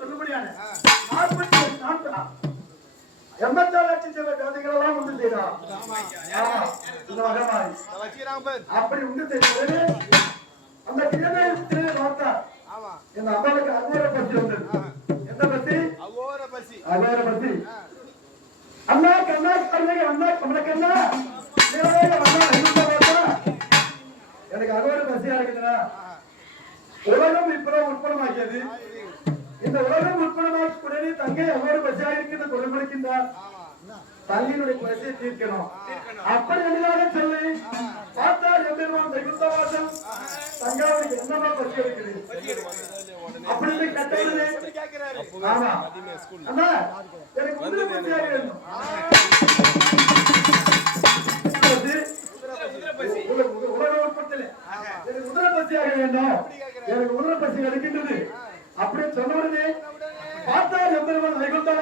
சொல்லுபடியான 84 லட்சம் சில ஜாதிகள் எல்லாம் உண்டு செய்யலாம். அப்படி உண்டு செய்வது அந்த கிழமையிலே பார்த்தா இந்த அம்மாவுக்கு அகோர பசி வந்தது. எந்த பசி? அகோர பசி. அண்ணா கண்ணா கண்ணா அண்ணா கமலக்கண்ணா எனக்கு அகோர பசியா இருக்குதுன்னா உலகம் இப்பதான் உட்படமாக்கியது. இந்த உலகம் உட்படமாக்கி தங்கை அகோர பசியா இருக்கிறத குணப்படுகின்றார். தள்ளியினுடைய பசியை தீர்க்கணும். அப்படி எளிதாக சொல்லி பார்த்தால் எம்பெருமான் வெகுத்தவாசம் தங்காவுக்கு என்னமா பசி இருக்குது அப்படி கட்டது. ஆமா அண்ணா எனக்கு உதிர பசியாக வேண்டும். உலக உற்பத்தில எனக்கு உதிர பசியாக வேண்டும். எனக்கு உதிர பசி எடுக்கின்றது அப்படின்னு சொன்ன உடனே பார்த்தால் எம்பெருமான் வெகுத்தவாசம்